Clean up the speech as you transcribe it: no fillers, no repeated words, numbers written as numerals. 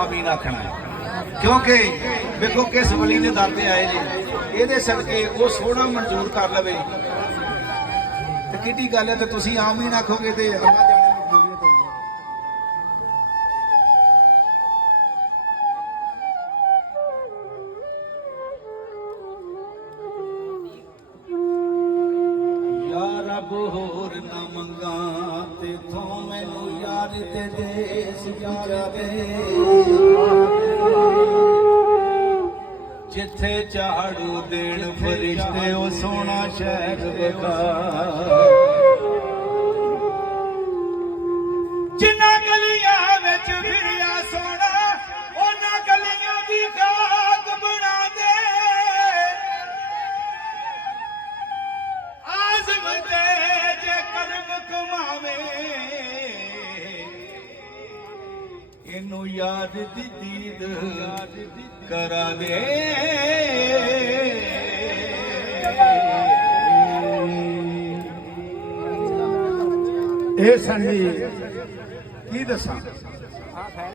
आमीन आखना है, क्योंकि देखो किस वली ने दर ते आए ने, ये सदके वो सोना मंजूर कर लवे तो किड्डी गल है। तो तुसीं आमीन आखोगे तो अल्लाह जाने मकबूलियत होगी। या रब होर ना मंगा तेथों मैनू यार ते देस जावे, जिथे झाड़ू देण फरिश्ते ओ सोना शहर विखा, जिन्हां गलियां विच फिरिया सोना उन्हां गलियां दी खाक बना दे, आज़म दे जे करम कमावे इनू याद दी दीद करा दे। ਇਹ ਸੰਜੀ ਕੀ ਦੱਸਾਂ।